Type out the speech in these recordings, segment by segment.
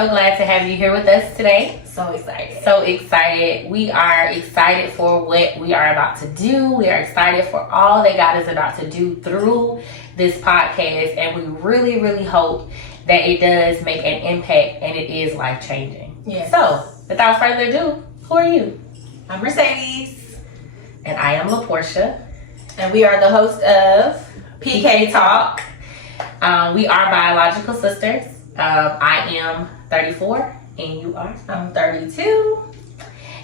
so glad to have you here with us today. So excited. So excited. We are excited for what we are about to do. We are excited for all that God is about to do through this podcast. And we really, really hope that it does make an impact and it is life-changing. Yes. So, without further ado, who are you? I'm Mercedes. And I am LaPortia. And we are the host of PK Talk. We are biological sisters. I am 34 and you are? I'm 32.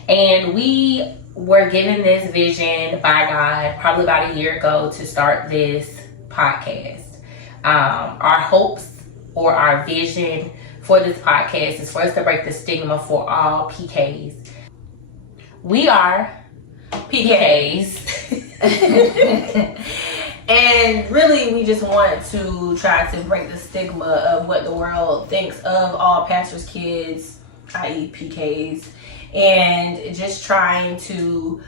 And we were given this vision by God probably about a year ago to start this podcast. Our hopes or our vision for this podcast is for us to break the stigma for all PKs. We are PKs. And really, we just want to try to break the stigma of what the world thinks of all pastors' kids, i.e. PKs, and just trying to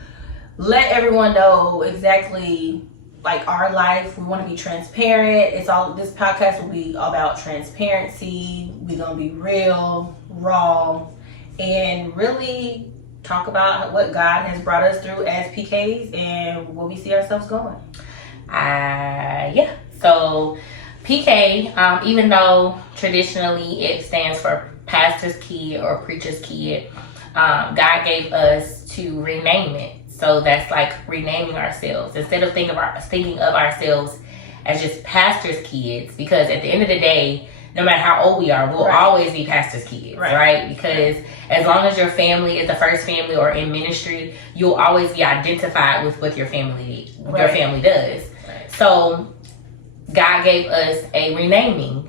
let everyone know exactly like our life. We want to be transparent. This podcast will be about transparency. We're going to be real, raw, and really talk about what God has brought us through as PKs and where we see ourselves going. So PK, even though traditionally it stands for pastor's kid or preacher's kid, God gave us to rename it. So that's like renaming ourselves instead of thinking of ourselves as just pastor's kids, because at the end of the day, no matter how old we are, we'll always be pastor's kids, right? Because as long as your family is the first family or in ministry, you'll always be identified with what your family does. Right. So God gave us a renaming,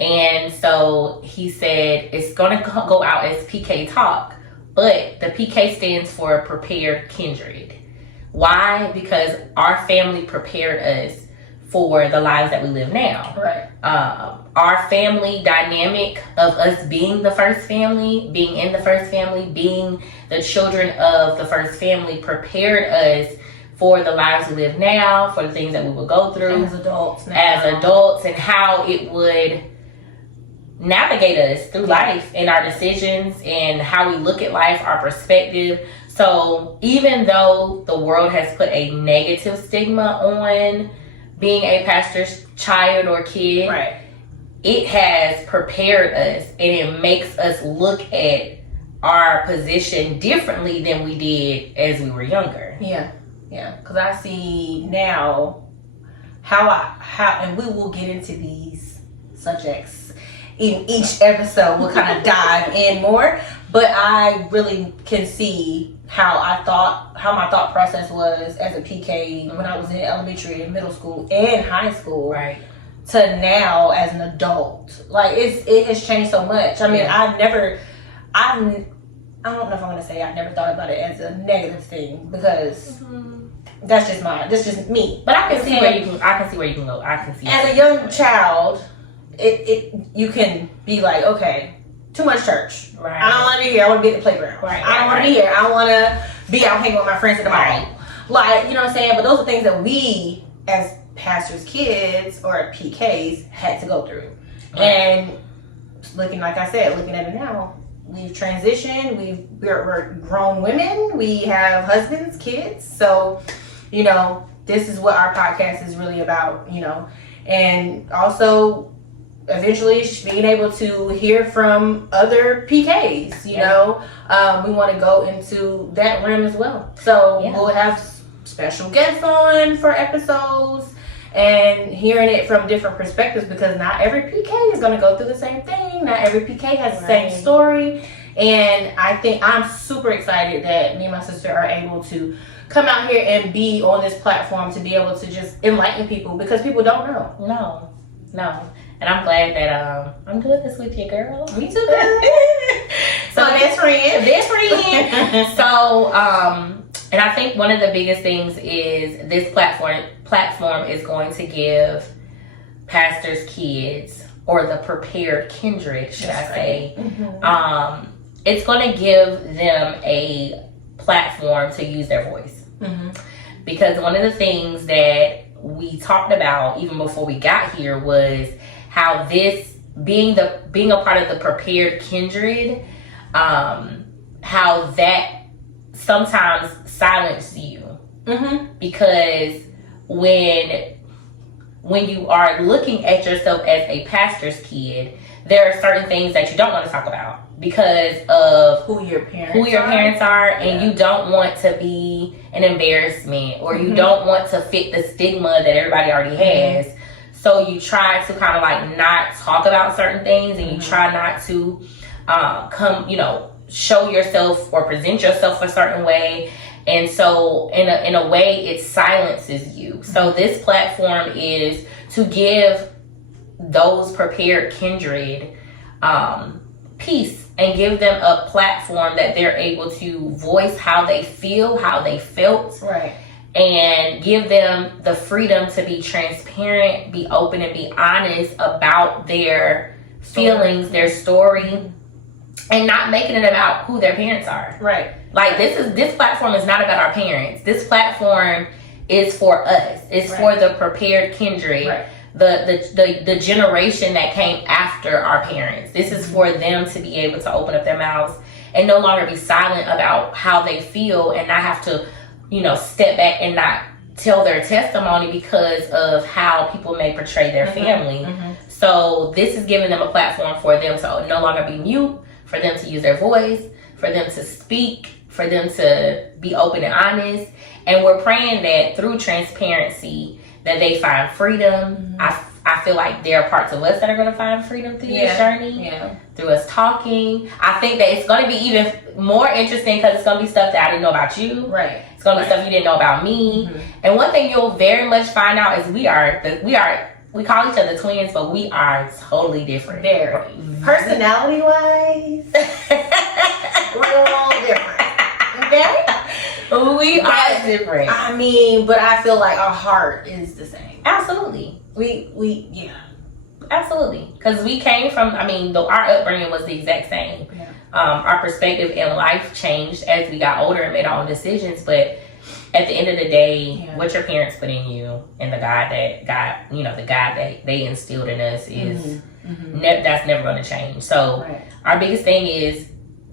and so He said it's going to go out as PK Talk, but the PK stands for Prepared Kindred. Why? Because our family prepared us for the lives that we live now. Right. Our family dynamic of us being the first family, being in the first family, being the children of the first family prepared us for the lives we live now, for the things that we will go through as adults and how it would navigate us through life and our decisions and how we look at life, our perspective. So even though the world has put a negative stigma on being a pastor's child or kid, it has prepared us and it makes us look at our position differently than we did as we were younger. Yeah, because I see now how and we will get into these subjects in each episode. We'll kind of dive in more, but I really can see how my thought process was as a PK when I was in elementary and middle school and high school, to now as an adult. Like it has changed so much. I mean, I don't know if I'm gonna say I never thought about it as a negative thing, because that's just me. But I can see where you can go. I can see as a young child, you can be like, okay, too much church. Right. I don't want to be here. I want to be at the playground. I don't want to be here. I want to be out hanging with my friends at the mall. Like, you know what I'm saying? But those are things that we, as pastors' kids or PKs, had to go through. And looking at it now, we've transitioned. We're grown women. We have husbands, kids. So, this is what our podcast is really about, and also eventually being able to hear from other PKs, we want to go into that realm as well. So we'll have special guests on for episodes and hearing it from different perspectives, because not every PK is going to go through the same thing. Not every PK has the same story. And I think I'm super excited that me and my sister are able to come out here and be on this platform to be able to just enlighten people, because people don't know. No. And I'm glad that I'm doing this with you, girl. Me too, girl. So best friend. So, and I think one of the biggest things is this platform is going to give pastors' kids, or the prepared kindred, should I say. It's going to give them a platform to use their voice. Because one of the things that we talked about even before we got here was how this being a part of the prepared kindred, how that sometimes silences you. Because when you are looking at yourself as a pastor's kid, there are certain things that you don't want to talk about because of who your parents are, and you don't want to be an embarrassment, or you don't want to fit the stigma that everybody already has. So you try to kind of like not talk about certain things, and you try not to show yourself or present yourself a certain way. And so in a way, it silences you. So this platform is to give those prepared kindred peace, and give them a platform that they're able to voice how they feel, how they felt, right, and give them the freedom to be transparent, be open, and be honest about their feelings, their story, and not making it about who their parents are. Right. Like this platform is not about our parents. This platform is for us. It's for the prepared kindred. Right. The generation that came after our parents. This is for them to be able to open up their mouths and no longer be silent about how they feel, and not have to, step back and not tell their testimony because of how people may portray their family. So this is giving them a platform for them to no longer be mute, for them to use their voice, for them to speak, for them to be open and honest. And we're praying that through transparency that they find freedom. I feel like there are parts of us that are going to find freedom through this journey, through us talking. I think that it's going to be even more interesting because it's going to be stuff that I didn't know about you. Right. It's going to be stuff you didn't know about me. And one thing you'll very much find out is we call each other twins, but we are totally different. Very. Personality-wise, we're all different. Okay? We are different. I mean, but I feel like our heart is the same. Absolutely. We Absolutely. Because we came from, our upbringing was the exact same. Yeah. Our perspective in life changed as we got older and made our own decisions, but at the end of the day, what your parents put in you and the God that they instilled in us is that's never going to change. So our biggest thing is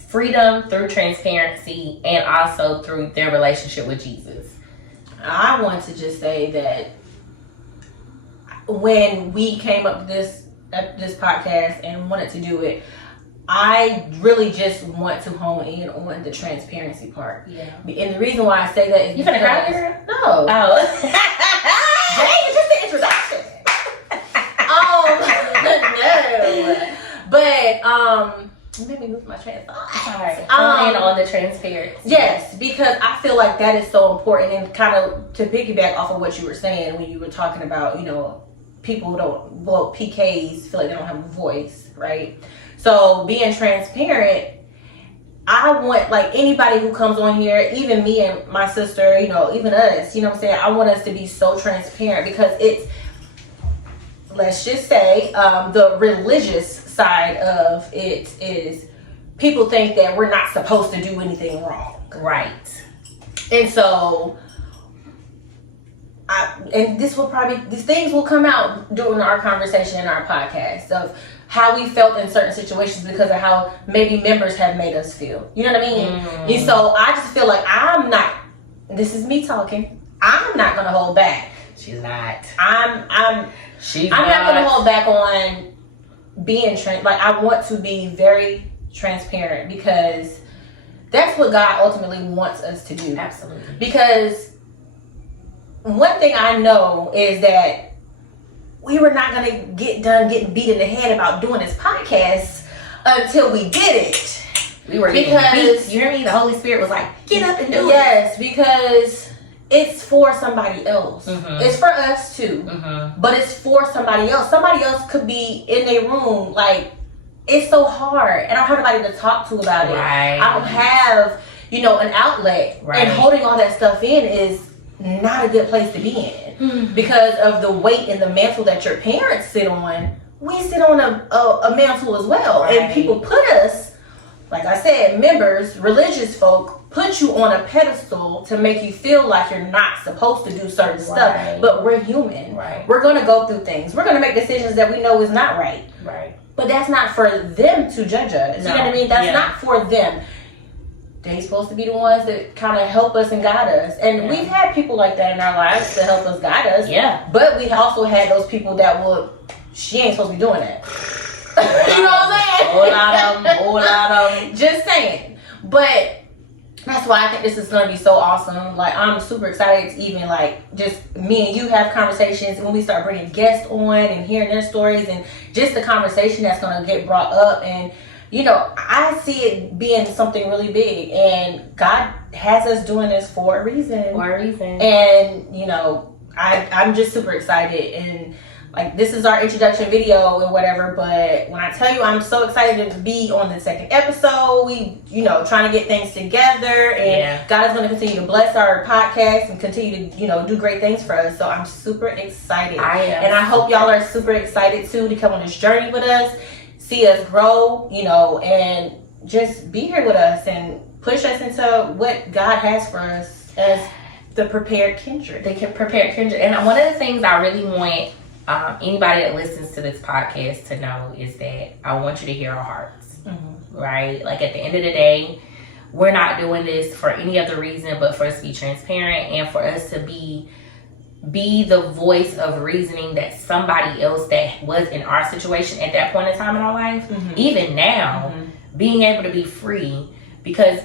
freedom through transparency, and also through their relationship with Jesus. I want to just say that when we came up with this podcast and wanted to do it, I really just want to hone in on the transparency part. Yeah. And the reason why I say that is you finna cry, girl? No. Oh. Dang, it's just the introduction. No. But let me move my train of thought. All right. Hone in on the transparency. Yes, because I feel like that is so important, and kind of to piggyback off of what you were saying when you were talking about, people PKs feel like they don't have a voice, right? So being transparent, I want, like, anybody who comes on here, even me and my sister, even us, I want us to be so transparent, because it's, let's just say, the religious side of it is people think that we're not supposed to do anything wrong. Right. And so these things will come out during our conversation in our podcast of how we felt in certain situations because of how maybe members have made us feel. You know what I mean? And so I just feel like this is me talking, I'm not going to hold back. She's not. I'm not going to hold back on being I want to be very transparent, because that's what God ultimately wants us to do. Absolutely. Because one thing I know is that we were not going to get done getting beat in the head about doing this podcast until we did it. We were getting beat. You hear me? The Holy Spirit was like, get up and do it. Yes, because it's for somebody else. It's for us too, but it's for somebody else. Somebody else could be in their room, like, it's so hard, and I don't have anybody to talk to about it. I don't have, an outlet, and holding all that stuff in is not a good place to be in, because of the weight and the mantle that your parents sit on. We sit on a mantle as well, and people put us, like I said, members, religious folk, put you on a pedestal to make you feel like you're not supposed to do certain stuff. But we're human. We're going to go through things. We're going to make decisions that we know is not right. But that's not for them to judge us. You know what I mean? That's not for them. They're supposed to be the ones that kind of help us and guide us. And we've had people like that in our lives to help us, guide us. Yeah. But we also had those people that she ain't supposed to be doing that. You know what I'm saying? Whole lot of them. Just saying. But that's why I think this is going to be so awesome. Like, I'm super excited to even, like, just me and you have conversations when we start bringing guests on and hearing their stories and just the conversation that's going to get brought up. And, you know, I see it being something really big. And God has us doing this for a reason. For a reason. And, you know, I'm just super excited. And, like, this is our introduction video and whatever, but when I tell you I'm so excited to be on the second episode, we, you know, trying to get things together, and God is going to continue to bless our podcast and continue to, you know, do great things for us. So I'm super excited. And I hope y'all are super excited too to come on this journey with us, see us grow, you know, and just be here with us and push us into what God has for us as the prepared kindred. The prepared kindred. And one of the things I really want anybody that listens to this podcast to know is that I want you to hear our hearts, right? Like, at the end of the day, we're not doing this for any other reason but for us to be transparent and for us to be the voice of reasoning that somebody else that was in our situation at that point in time in our life, even now, being able to be free, because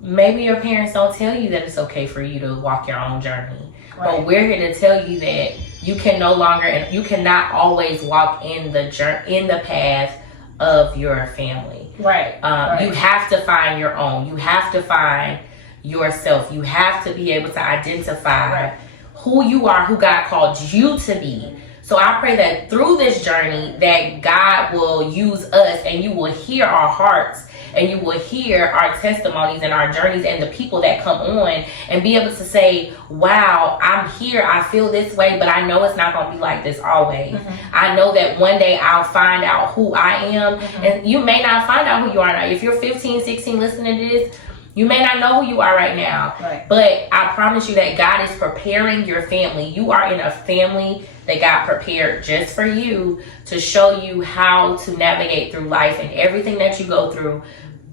maybe your parents don't tell you that it's okay for you to walk your own journey. Right. But we're here to tell you that you can no longer, and you cannot always walk in the path of your family. Right. You have to find your own. You have to find yourself. You have to be able to identify who you are, who God called you to be. So I pray that through this journey that God will use us, and you will hear our hearts, and you will hear our testimonies and our journeys and the people that come on, and be able to say, wow, I'm here, I feel this way, but I know it's not going to be like this always. I know that one day I'll find out who I am, and you may not find out who you are now. If you're 15, 16 listening to this, you may not know who you are right now, but I promise you that God is preparing your family. You are in a family that God prepared just for you, to show you how to navigate through life, and everything that you go through,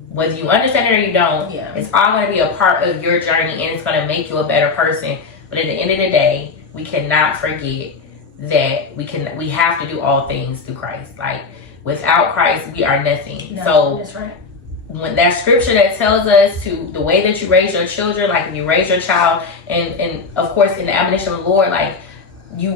whether you understand it or you don't, it's all going to be a part of your journey, and it's going to make you a better person. But at the end of the day, we cannot forget that we have to do all things through Christ. Like, without Christ, we are nothing. No, that's right. When that scripture that tells us to the way that you raise your children, like if you raise your child, and of course in the admonition of the Lord, like they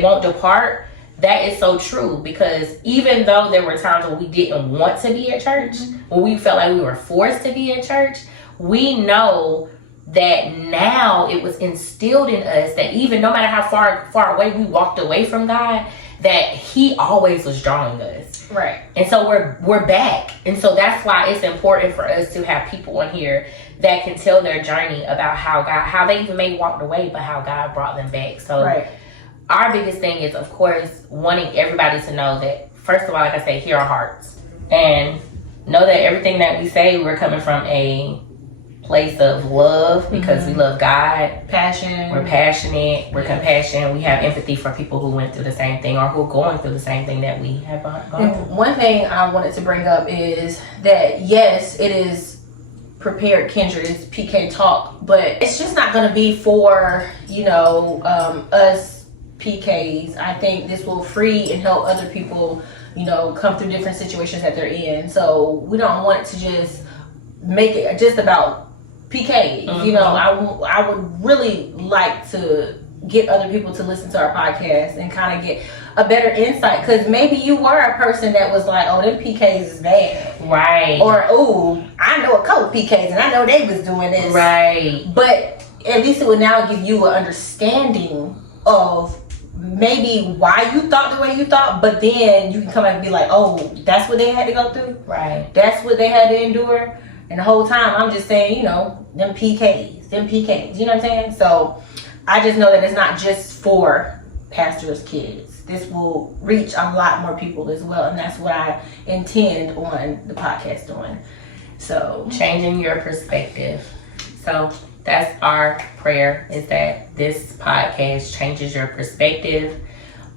won't depart. That is so true, because even though there were times when we didn't want to be at church, when we felt like we were forced to be at church, we know that now it was instilled in us that even no matter how far away we walked away from God, that He always was drawing us. Right. And so we're back. And so that's why it's important for us to have people on here that can tell their journey about how they even may walked away, but how God brought them back. So our biggest thing is, of course, wanting everybody to know that, first of all, like I say, hear our hearts. And know that everything that we say, we're coming from a place of love, because we love God. Passion. We're passionate. We're compassionate. We have empathy for people who went through the same thing, or who are going through the same thing that we have gone through. One thing I wanted to bring up is that, yes, it is prepared kindred, it's PK talk, but it's just not going to be for, us PKs. I think this will free and help other people, come through different situations that they're in. So we don't want to just make it just about PKs. I would really like to get other people to listen to our podcast and kind of get a better insight, because maybe you were a person that was like, oh, them PKs is bad, right? Or, oh, I know a couple PKs and I know they was doing this, right? But at least it would now give you an understanding of maybe why you thought the way you thought, but then you can come back and be like, oh, that's what they had to go through, right? That's what they had to endure. And the whole time I'm just saying, them PKs, you know what I'm saying? So I just know that it's not just for pastors' kids. This will reach a lot more people as well, and that's what I intend on the podcast doing. So changing your perspective. So that's our prayer, is that this podcast changes your perspective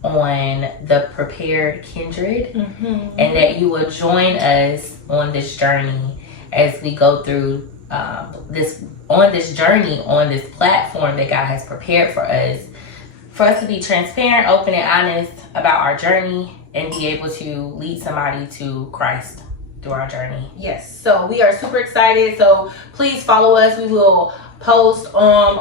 on the Prepared Kindred, Mm-hmm. and that you will join us on this journey as we go through this journey on this platform that God has prepared for us to be transparent, open, and honest about our journey and be able to lead somebody to Christ through our journey. Yes, so we are super excited. So please follow us. We will post on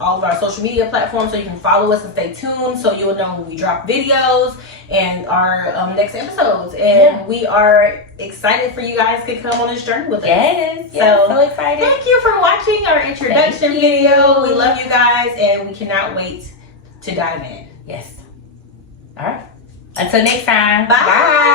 all of our social media platforms, so you can follow us and stay tuned, so you will know when we drop videos and our next episodes. And we are excited for you guys to come on this journey with us. Yes, so excited. Thank you for watching our introduction video. We love you guys, and we cannot wait to dive in. Yes. All right. Until next time. Bye.